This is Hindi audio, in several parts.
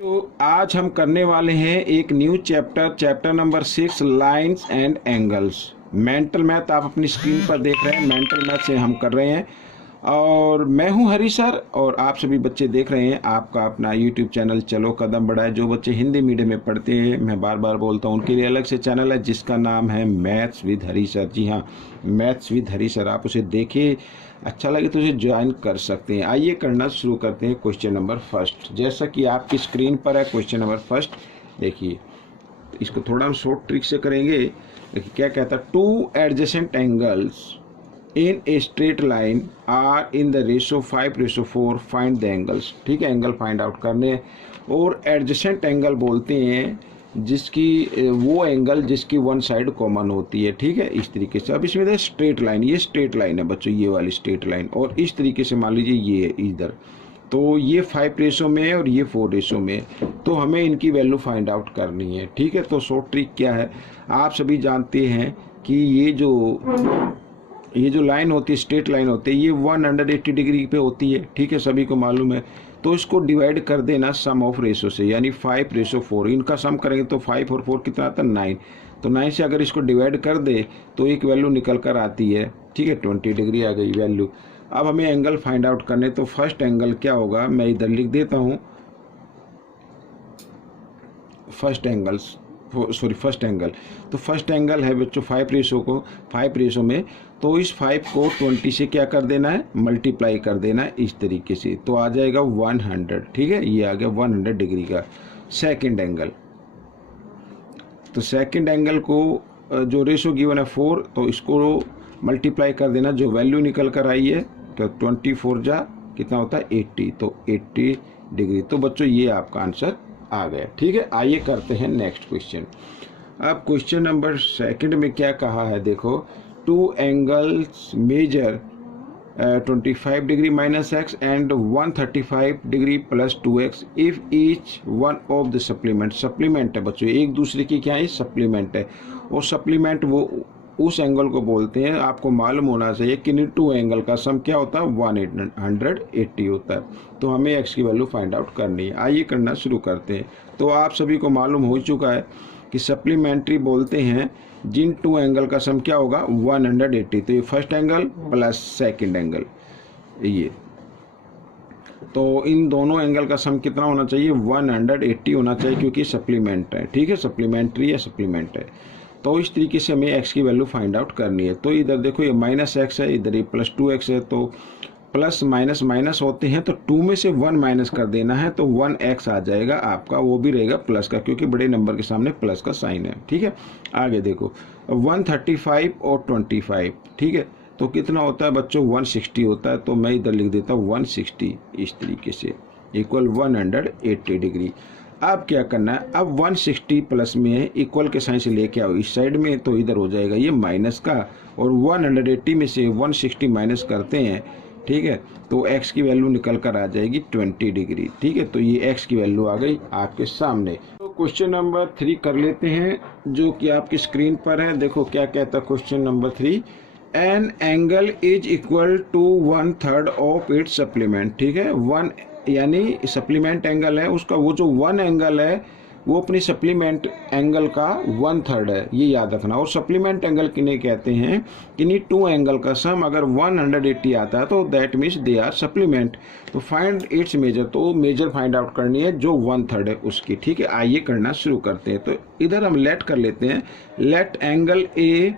तो आज हम करने वाले हैं एक new chapter number 6 lines and angles. Mental math आप अपनी स्क्रीन पर देख रहे हैं। मेंटल मैथ से हम कर रहे हैं और मैं हूं हरी सर और आप सभी बच्चे देख रहे हैं आपका अपना यूट्यूब चैनल चलो कदम बढ़ाए। जो बच्चे हिंदी मीडियम में पढ़ते हैं, मैं बार बार बोलता हूं, उनके लिए अलग से चैनल है जिसका नाम है मैथ्स विद हरी सर। जी हाँ, मैथ्स विद हरी सर। आप उसे देखिए, अच्छा लगे तो उसे ज्वाइन कर सकते हैं। आइए करना शुरू करते हैं। क्वेश्चन नंबर फर्स्ट, जैसा कि आपकी स्क्रीन पर है क्वेश्चन नंबर फर्स्ट, देखिए। इसको थोड़ा हम शॉर्ट ट्रिक से करेंगे। देखिए क्या कहता है, two adjacent angles in a straight line are in the ratio 5:4 find the angles. ठीक है, एंगल फाइंड आउट करने। और एडजेसेंट एंगल बोलते हैं जिसकी वो एंगल जिसकी वन साइड कॉमन होती है। ठीक है, इस तरीके से। अब इसमें स्ट्रेट लाइन, ये स्ट्रेट लाइन है बच्चों, ये वाली स्ट्रेट लाइन, और इस तरीके से मान लीजिए ये इधर, तो ये 5 में है और ये 4 में, तो हमें इनकी वैल्यू फाइंड आउट करनी है। ठीक है, तो शॉर्ट ट्रिक क्या है, आप सभी जानते हैं कि ये जो लाइन होती है, स्ट्रेट लाइन होती है, ये 180 डिग्री पे होती है। ठीक है, सभी को मालूम है। तो इसको डिवाइड कर देना सम ऑफ रेशो से, यानी 5:4। इनका सम करेंगे तो 5 और 4 कितना आता है, 9। तो 9 से अगर इसको डिवाइड कर दे तो एक वैल्यू निकल कर आती है। ठीक है, 20 डिग्री आ गई वैल्यू। अब हमें एंगल फाइंड आउट करने, तो फर्स्ट एंगल क्या होगा, मैं इधर लिख देता हूँ। फर्स्ट एंगल, तो फर्स्ट एंगल है बच्चों 5 में, तो इस 5 को 20 से क्या कर देना है, मल्टीप्लाई कर देना है इस तरीके से, तो आ जाएगा 100। ठीक है, ये आ गया 100 डिग्री का सेकंड एंगल। तो सेकंड एंगल को जो रेशो गिवन है 4, तो इसको मल्टीप्लाई कर देना, जो वैल्यू निकल कर आई है, तो 24 जा कितना होता है 80, तो 80 डिग्री। तो बच्चों ये आपका आंसर आ गया। ठीक है, आइए करते हैं नेक्स्ट क्वेश्चन। अब क्वेश्चन नंबर सेकंड में क्या कहा है, देखो, two angles measure 25 degree minus X and 135 degree plus 2x if each one of the supplement है बच्चों, एक दूसरे की क्या है, सप्लीमेंट है। और सप्लीमेंट वो उस एंगल को बोलते हैं, आपको मालूम होना चाहिए कि टू एंगल का सम क्या होता है, 180 होता है। तो हमें x की वैल्यू फाइंड आउट करनी है। आइए करना शुरू करते हैं। तो आप सभी को मालूम हो चुका है कि सप्लीमेंट्री बोलते हैं जिन टू एंगल का सम क्या होगा, 180। तो ये first angle plus second angle, ये तो इन दोनों एंगल का सम कितना होना चाहिए, 180 होना चाहिए, क्योंकि सप्लीमेंट है। ठीक है, सप्लीमेंट्री या सप्लीमेंट है। तो इस तरीके से हमें x की वैल्यू फाइंड आउट करनी है। तो इधर देखो ये -x है, इधर ये +2x है, तो प्लस माइनस माइनस होते हैं, तो 2 में से 1 माइनस कर देना है, तो 1x आ जाएगा आपका, वो भी रहेगा प्लस का, क्योंकि बड़े नंबर के सामने प्लस का साइन है। ठीक है, आगे देखो 135 और 25। ठीक है, तो कितना होता है बच्चों, 160 होता है। तो मैं इधर लिख देता हूँ 160 इस तरीके से, इक्वल 180 डिग्री। अब क्या करना है, अब 160 प्लस में है, इक्वल के साइन से लेके आओ इस साइड में, तो इधर हो जाएगा ये माइनस का, और 180 में से 160 माइनस करते हैं। ठीक है, तो x की वैल्यू निकल कर आ जाएगी 20 डिग्री। ठीक है, तो ये x की वैल्यू आ गई आपके सामने। तो क्वेश्चन नंबर 3 कर लेते हैं, जो कि आपकी स्क्रीन पर है। देखो क्या कहता है question number 3, an angle is equal to 1/3 of its supplement. ठीक है, वन यानी सप्लीमेंट एंगल है उसका, वो जो वन एंगल है वो अपनी सप्लीमेंट एंगल का 1/3 है, ये याद रखना। और सप्लीमेंट एंगल किन्हें कहते हैं, किन्हीं टू एंगल का सम अगर 180 आता है तो that means they are supplement. तो फाइंड इट्स मेजर, तो मेजर फाइंड आउट करनी है जो 1/3 है उसकी। ठीक है, आइए करना शुरू करते हैं। तो इधर हम लेट कर लेते हैं, लेट एंगल ए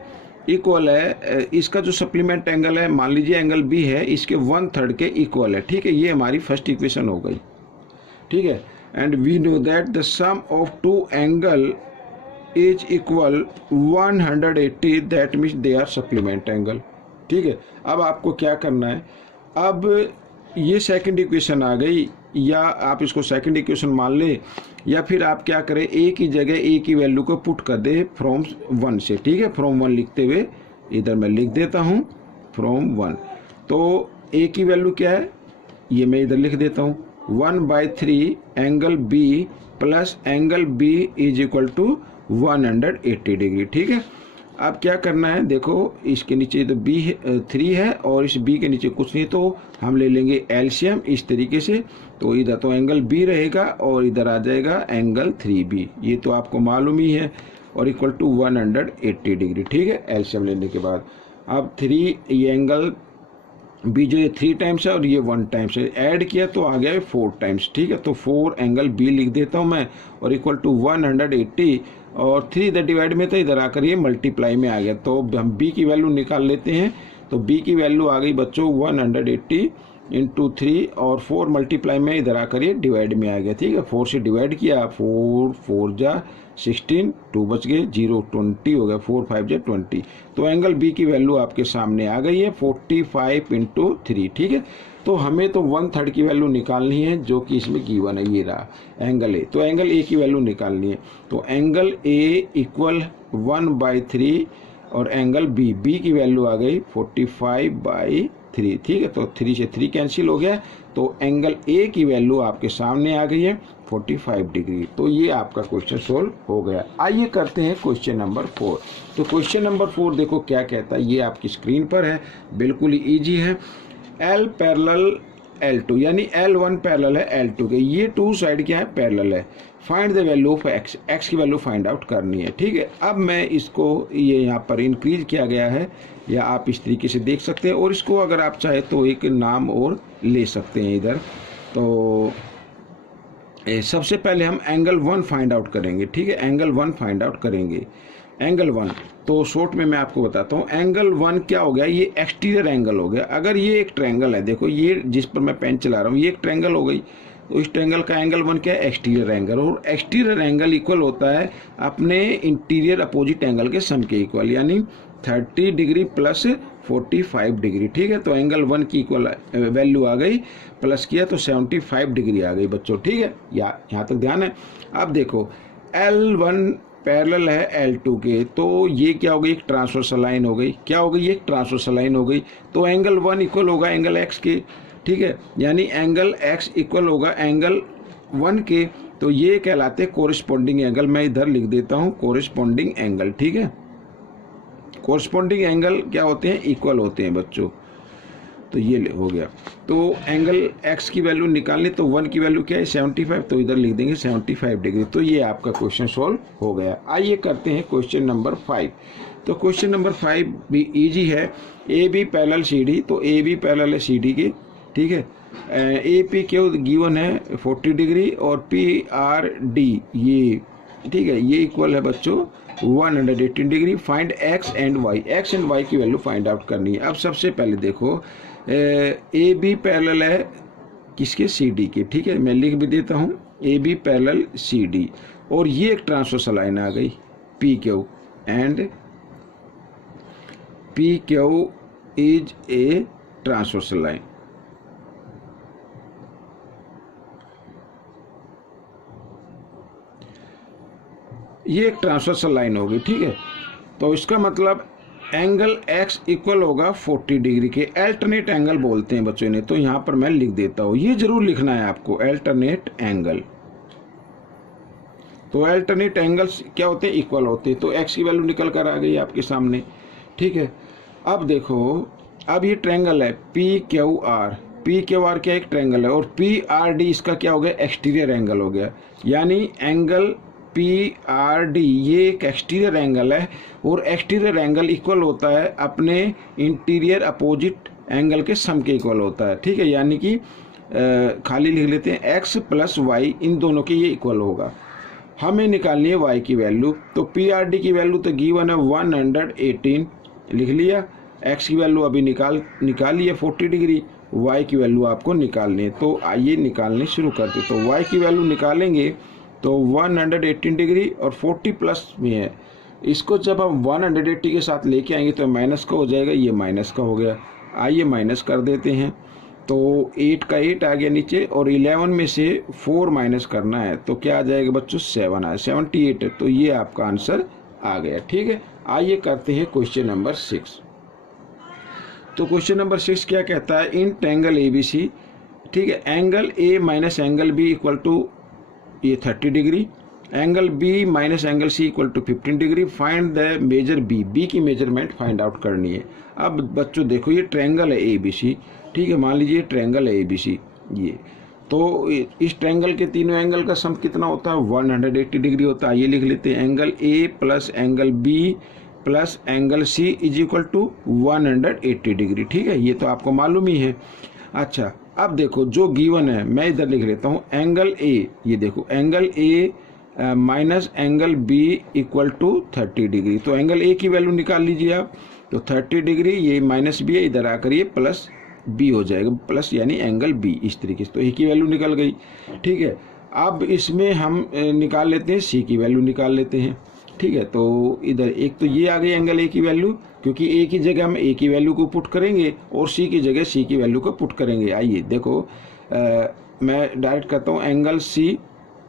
इक्वल है, इसका जो सप्लीमेंट एंगल है, मान लीजिए एंगल बी है, इसके 1/3 के इक्वल है। ठीक है, ये हमारी फर्स्ट इक्वेशन हो गई। ठीक है, and we know that the sum of two angle is equal 180, that means they are supplement angle. ठीक है, अब आपको क्या करना है, अब ये सेकंड इक्वेशन आ गई, या आप इसको सेकंड इक्वेशन मान ले, या फिर आप क्या करें, ए की जगह ए की वैल्यू को पुट कर दे फ्रॉम 1 से। ठीक है, फ्रॉम 1 लिखते हुए इधर मैं लिख देता हूँ फ्रॉम 1। तो ए की वैल्यू क्या है, ये मैं इधर लिख देता हूँ, 1/3 angle B plus angle B is equal to 180 degree. ठीक है, अब क्या करना है, देखो इसके नीचे तो बी 3 है और इस बी के नीचे कुछ नहीं, तो हम ले लेंगे एलसीएम इस तरीके से। तो इधर तो एंगल बी रहेगा और इधर आ जाएगा एंगल 3B, ये तो आपको मालूम ही है, और इक्वल टू 180 डिग्री। ठीक है, एलसीएम लेने के बाद अब 3 ये एंगल बी जो ये 3 टाइम्स है और ये 1 टाइम्स है, ऐड किया तो आ गया 4 टाइम्स। ठीक है, तो 4 एंगल बी लिख देता हूँ मैं, और इक्वल टू 180, और 3 इधर डिवाइड में तो इधर आकर ये मल्टीप्लाई में आ गया। तो हम बी की वैल्यू निकाल लेते हैं। तो बी की वैल्यू आ गई बच्चों 180 इंटू 3, और 4 मल्टीप्लाई में इधर आकर ये डिवाइड में आ गया। ठीक है, 4 से डिवाइड किया, 4 4 जा 16, 2 बच गए, 0 20 हो गया, 4 5 जा 20। तो एंगल बी की वैल्यू आपके सामने आ गई है 45 इंटू 3। ठीक है, तो हमें तो 1/3 की वैल्यू निकालनी है, जो कि इसमें गिवन है, ये रहा एंगल ए। तो एंगल ए की वैल्यू निकालनी है, तो एंगल ए इक्वल 1/3 और एंगल बी, बी की वैल्यू आ गई 45/3। ठीक है, तो 3 से 3 कैंसिल हो गया, तो एंगल ए की वैल्यू आपके सामने आ गई है 45 डिग्री। तो ये आपका क्वेश्चन सोल्व हो गया। आइए करते हैं क्वेश्चन नंबर 4। तो क्वेश्चन नंबर 4 देखो क्या कहता है, ये आपकी स्क्रीन पर है, बिल्कुल ही ईजी है। L पैरेलल L2, यानी L1 पैरेलल है L2 के, ये 2 साइड क्या है, पैरेलल है। Find the value of x, x की वैल्यू फाइंड आउट करनी है। ठीक है, अब मैं इसको ये यहाँ पर इंक्रीज किया गया है, या आप इस तरीके से देख सकते हैं, और इसको अगर आप चाहे तो एक नाम और ले सकते हैं इधर। तो सबसे पहले हम एंगल 1 फाइंड आउट करेंगे। ठीक है, एंगल 1 फाइंड आउट करेंगे। एंगल 1 तो शॉर्ट में मैं आपको बताता हूँ, एंगल 1 क्या हो गया, ये एक्सटीरियर एंगल हो गया। अगर ये एक ट्रायंगल है, देखो ये जिस पर मैं पेन चला रहा हूँ, ये एक ट्रायंगल हो गई, तो इस ट्रायंगल का एंगल 1 क्या है, एक्सटीरियर एंगल। और एक्सटीरियर एंगल इक्वल होता है अपने इंटीरियर अपोजिट एंगल के सम के इक्वल, यानी 30 डिग्री प्लस 45 डिग्री। ठीक है, तो एंगल 1 की इक्वल वैल्यू आ गई, प्लस किया तो 75 डिग्री आ गई बच्चों। ठीक है, यहाँ तक ध्यान है। अब देखो L1 पैरेलल है L2 के, तो ये क्या हो गई, एक ट्रांसवर्सल लाइन हो गई। क्या हो गई, एक ट्रांसवर्सल लाइन हो गई। तो एंगल 1 इक्वल होगा एंगल x के। ठीक है, यानी एंगल x इक्वल होगा एंगल 1 के, तो ये कहलाते कोरिस्पोंडिंग एंगल। मैं इधर लिख देता हूँ कोरिस्पोंडिंग एंगल। ठीक है, कोरिस्पोंडिंग एंगल क्या होते हैं, इक्वल होते हैं बच्चों। तो ये हो गया। तो एंगल x की वैल्यू निकालनी, तो 1 की वैल्यू क्या है, 75, तो इधर लिख देंगे 75 डिग्री। तो ये आपका क्वेश्चन सॉल्व हो गया। आइए करते हैं क्वेश्चन नंबर 5। तो क्वेश्चन नंबर 5 भी इजी है। A B parallel C D, तो ए बी पैरेलल है सी डी के। ठीक है, ए पी क्यू गिवन है 40 डिग्री, और पी आर डी ये, ठीक है, ये इक्वल है बच्चों 118 degree. Find X and Y, X and Y की वैल्यू फाइंड आउट करनी है। अब सबसे पहले देखो ए बी पैरेलल है किसके, सी डी के। ठीक है, मैं लिख भी देता हूँ A B parallel C D, और ये एक ट्रांसवर्सल लाइन आ गई P Q, and P Q is a transversal line. ये एक ट्रांसवर्सल लाइन होगी। ठीक है, तो इसका मतलब एंगल x इक्वल होगा 40 डिग्री के। अल्टरनेट एंगल बोलते हैं बच्चों ने, तो यहाँ पर मैं लिख देता हूँ, ये जरूर लिखना है आपको, अल्टरनेट एंगल। तो अल्टरनेट एंगल्स क्या होते हैं, इक्वल होते हैं। तो x की वैल्यू निकल कर आ गई आपके सामने। ठीक है, अब देखो, अब ये ट्रायंगल है P Q R, P Q R क्या एक ट्रायंगल है, और पी आर डी इसका क्या हो गया, एक्सटीरियर एंगल हो गया। यानी एंगल पी आर डी ये एक एक्सटीरियर एंगल है, और एक्सटीरियर एंगल इक्वल होता है अपने इंटीरियर अपोजिट एंगल के सम के इक्वल होता है। ठीक है, यानी कि खाली लिख लेते हैं x प्लस वाई, इन दोनों के ये इक्वल होगा। हमें निकालनी है y की वैल्यू, तो पी आर डी की वैल्यू तो गिवन है 118 लिख लिया। x की वैल्यू अभी निकाली है 40 डिग्री, y की वैल्यू आपको निकालनी है। तो आइए निकालने शुरू करते। तो y की वैल्यू निकालेंगे तो 118 डिग्री और 40 प्लस में है, इसको जब हम 180 के साथ लेके आएंगे तो माइनस का हो जाएगा, ये माइनस का हो गया। आइए माइनस कर देते हैं, तो 8 का 8 आ गया नीचे, और 11 में से 4 माइनस करना है, तो क्या आ जाएगा बच्चों, 7 आया, 78 है। तो ये आपका आंसर आ गया। ठीक है, आइए करते हैं क्वेश्चन नंबर 6। तो क्वेश्चन नंबर 6 क्या कहता है, in triangle A B C. ठीक है, angle A minus angle B equal to ये 30 degree, angle B minus angle C equal to 15 degree, find the measure B, B की मेजरमेंट फाइंड आउट करनी है। अब बच्चों देखो ये ट्रायंगल है ए बी सी, ठीक है, मान लीजिए ट्रायंगल है ए बी सी ये, तो इस ट्रायंगल के तीनों एंगल का सम कितना होता है 180 डिग्री होता है। ये लिख लेते हैं angle A plus angle B plus angle C is equal to 180 degree, ठीक है, ये तो आपको मालूम ही है। अच्छा अब देखो जो गिवन है मैं इधर लिख लेता हूँ एंगल ए, ये देखो angle A minus angle B equal to 30 degree, तो एंगल ए की वैल्यू निकाल लीजिए आप, तो 30 डिग्री, ये माइनस बी है, इधर आकर ये प्लस बी हो जाएगा, प्लस यानी एंगल बी, इस तरीके से, तो ए की वैल्यू निकल गई, ठीक है। अब इसमें हम निकाल लेते हैं सी की वैल्यू निकाल लेते हैं, ठीक है। तो इधर एक तो ये आ गई एंगल ए की वैल्यू, क्योंकि ए की जगह हम ए की वैल्यू को पुट करेंगे और सी की जगह सी की वैल्यू को पुट करेंगे। आइए देखो मैं डायरेक्ट करता हूँ एंगल सी,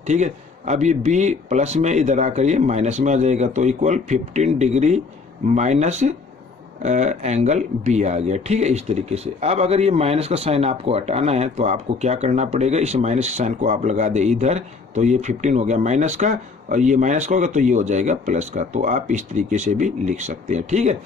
ठीक है। अब ये बी प्लस में इधर आकर ये माइनस में आ जाएगा, तो equal 15 degree minus angle B आ गया, ठीक है, इस तरीके से। अब अगर ये माइनस का साइन आपको हटाना है तो आपको क्या करना पड़ेगा, इस माइनस साइन को आप लगा दे इधर, तो ये 15 हो गया माइनस का, और ये माइनस का होगा तो ये हो जाएगा प्लस का, तो आप इस तरीके से भी लिख सकते हैं, ठीक है।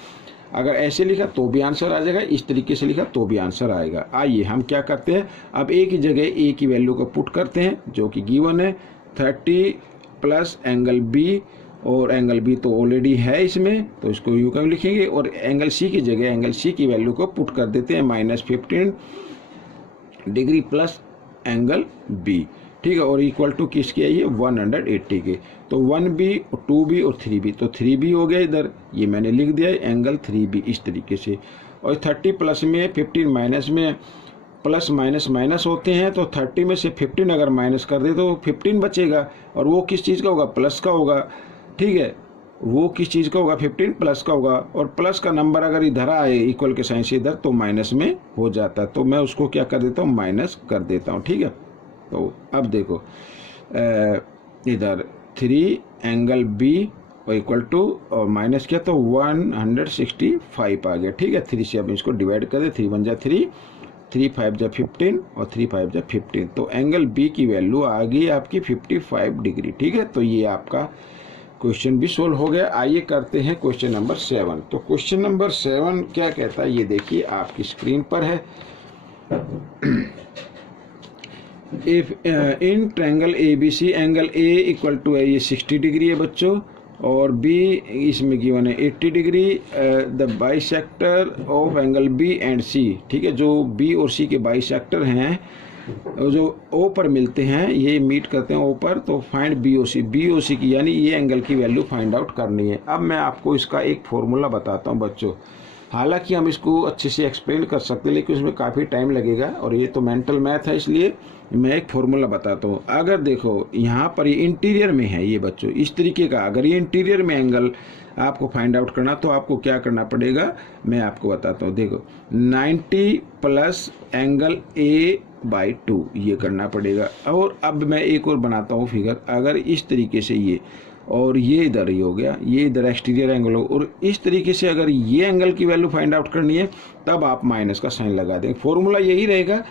अगर ऐसे लिखा तो भी आंसर आ जाएगा, इस तरीके से लिखा तो भी आंसर आएगा। आइए हम क्या करते हैं, अब ए की जगह ए की वैल्यू को पुट करते हैं जो कि गिवन है 30 प्लस एंगल बी, और एंगल बी तो ऑलरेडी है इसमें, तो इसको यू का लिखेंगे, और एंगल सी की जगह एंगल सी की वैल्यू को पुट कर देते हैं -15 डिग्री प्लस एंगल बी, ठीक है, और इक्वल टू किसके है ये 180 के, तो 1b 2b और 3b, तो 3b हो गया इधर, ये मैंने लिख दिया एंगल 3b इस तरीके से। और 30 प्लस में 15 माइनस में, प्लस माइनस माइनस होते हैं, तो 30 में से 15 अगर माइनस कर दे तो 15 बचेगा, और वो किस चीज़ का होगा, प्लस का होगा, ठीक है, वो किस चीज़ का होगा 15 प्लस का होगा, और प्लस का नंबर अगर इधर आए इक्वल के साइन से इधर तो माइनस में हो जाता है, तो मैं उसको क्या कर देता हूँ माइनस कर देता हूँ, ठीक है। तो अब देखो इधर 3 एंगल बी और इक्वल टू और माइनस किया तो 165 आ गया, ठीक है। 3 से अब इसको डिवाइड कर दे, 3 1 जा 3, 3 5 जा 15 और 3 5 जा 15, तो एंगल बी की वैल्यू आ गई आपकी 55 डिग्री, ठीक है। तो ये आपका क्वेश्चन भी सोल्व हो गया। आइए करते हैं क्वेश्चन नंबर 7। तो क्वेश्चन नंबर 7 क्या कहता है ये देखिए आपकी स्क्रीन पर है। If in triangle ABC angle A equal to है ये 60 डिग्री है बच्चों, और B इसमें गिवन है 80 degree, the bisector of angle B and C, ठीक है, जो B और C के बाइसेक्टर हैं जो O पर मिलते हैं, ये मीट करते हैं O पर, तो फाइंड BOC की यानी ये एंगल की वैल्यू फाइंड आउट करनी है। अब मैं आपको इसका एक फॉर्मूला बताता हूँ बच्चों, हालांकि हम इसको अच्छे से एक्सप्लेन कर सकते हैं लेकिन उसमें काफ़ी टाइम लगेगा, और ये तो मेंटल मैथ है, इसलिए मैं एक फॉर्मूला बताता हूँ। अगर देखो यहाँ पर ये इंटीरियर में है ये बच्चों इस तरीके का, अगर ये इंटीरियर में एंगल आपको फाइंड आउट करना तो आपको क्या करना पड़ेगा मैं आपको बताता हूँ। देखो 90 प्लस एंगल A/2 ये करना पड़ेगा। और अब मैं एक और बनाता हूँ फिगर, अगर इस तरीके से ये और ये इधर ही हो गया, ये इधर एक्सटीरियर एंगल हो, और इस तरीके से अगर ये एंगल की वैल्यू फाइंड आउट करनी है तब आप माइनस का साइन लगा देंगे, फॉर्मूला यही रहेगा।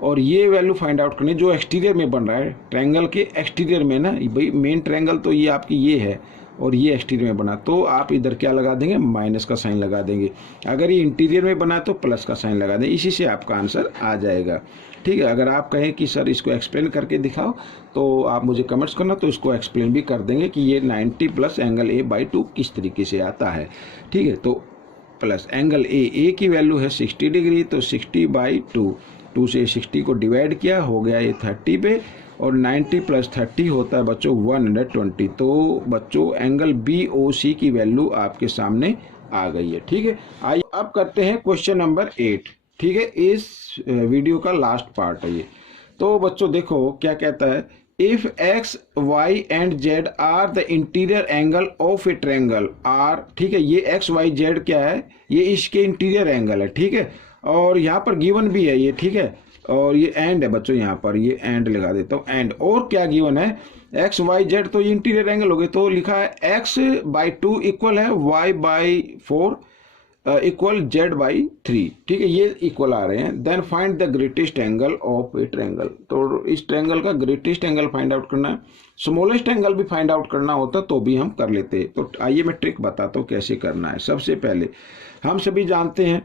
और ये वैल्यू फाइंड आउट करनी जो एक्सटीरियर में बन रहा है, ट्रायंगल के एक्सटीरियर में ना, भाई मेन ट्रायंगल तो ये आपकी ये है और ये एक्सटीरियर में बना, तो आप इधर क्या लगा देंगे माइनस का साइन लगा देंगे। अगर ये इंटीरियर में बना तो प्लस का साइन लगा दें, इसी से आपका आंसर आ जाएगा, ठीक है। अगर आप कहें कि सर इसको एक्सप्लेन करके दिखाओ तो आप मुझे कमेंट्स करना, तो इसको एक्सप्लेन भी कर देंगे कि ये 90 प्लस एंगल A/2 किस तरीके से आता है, ठीक है। तो प्लस एंगल A की वैल्यू है 60 डिग्री, तो 60/2, 2 से 60 को डिवाइड किया हो गया ये 30 पे, और 90 प्लस 30 होता है बच्चों 120। तो बच्चों एंगल BOC की वैल्यू आपके सामने आ गई है, ठीक है। आइए अब करते हैं क्वेश्चन नंबर 8, ठीक है, इस वीडियो का लास्ट पार्ट है ये। तो बच्चों देखो क्या कहता है, if X, Y and Z are the interior angle of a triangle R, ठीक है, ये X, Y, Z क्या है, ये इसके इंटीरियर एंगल है, ठीक है। और यहाँ पर गिवन भी है ये, ठीक है, और ये एंड है बच्चों, यहाँ पर ये एंड लगा देता हूँ, एंड। और क्या गिवन है X, Y, Z, तो ये इंटीरियर एंगल हो गए, तो लिखा है X/2 इक्वल है Y/4 इक्वल Z/3, ठीक है, ये इक्वल आ रहे हैं। Then find the greatest angle of a triangle, तो इस ट्रायंगल का ग्रेटेस्ट एंगल फाइंड आउट करना है, स्मॉलेस्ट एंगल भी फाइंड आउट करना होता तो भी हम कर लेते। तो आइए मैं ट्रिक बताता हूँ कैसे करना है। सबसे पहले हम सभी जानते हैं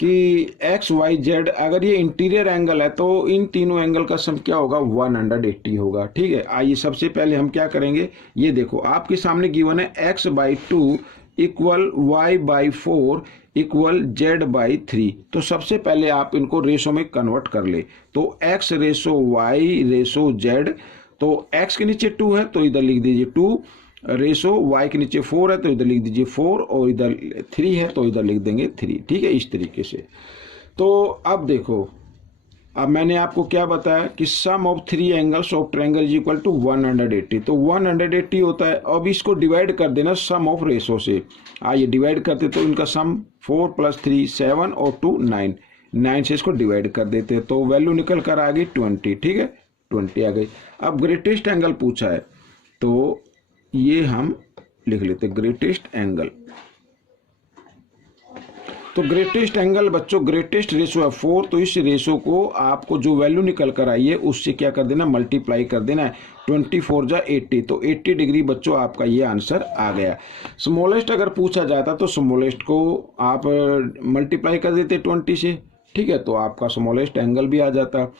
कि XYZ अगर ये इंटीरियर एंगल है तो इन तीनों एंगल का सम क्या होगा, 180 होगा, ठीक है। आइए सबसे पहले हम क्या करेंगे, ये देखो आपके सामने गिवन है x/2 equal y/4 equal Z/3। तो सबसे पहले आप इनको रेशो में कन्वर्ट कर ले, तो x ratio y ratio z, तो x के नीचे 2 है तो इधर लिख दीजिए 2, रेशो y के नीचे 4 है तो इधर लिख दीजिए 4, और इधर 3 है तो इधर लिख देंगे 3, ठीक है, इस तरीके से। तो अब देखो, अब मैंने आपको क्या बताया कि sum of 3 angles of triangle is equal to 180, तो 180 होता है। अब इसको डिवाइड कर देना सम ऑफ रेशो से। आइए डिवाइड करते, तो इनका सम 4 + 3 7 और 2 9, 9 से इसको डिवाइड कर देते हैं तो वैल्यू निकल कर आ गई 20, ठीक है, 20 आ गई। अब ग्रेटेस्ट एंगल पूछा है तो ये हम लिख लेते ग्रेटेस्ट एंगल। तो ग्रेटेस्ट एंगल बच्चों, ग्रेटेस्ट रेशो है 4, तो इस रेशो को आपको जो वैल्यू निकल कर आई है उससे क्या कर देना, मल्टीप्लाई कर देना है। 24 जा 80, तो 80 डिग्री बच्चों आपका ये आंसर आ गया। स्मॉलेस्ट अगर पूछा जाता तो स्मॉलेस्ट को आप मल्टीप्लाई कर देते 20 से, ठीक है, तो आपका स्मॉलेस्ट एंगल भी आ जाता।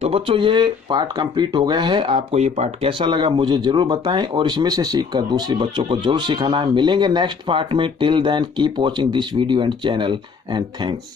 तो बच्चों ये पार्ट कंप्लीट हो गया है। आपको ये पार्ट कैसा लगा मुझे ज़रूर बताएं, और इसमें से सीखकर दूसरे बच्चों को जरूर सिखाना है। मिलेंगे नेक्स्ट पार्ट में। Till then keep watching this video and channel, and thanks.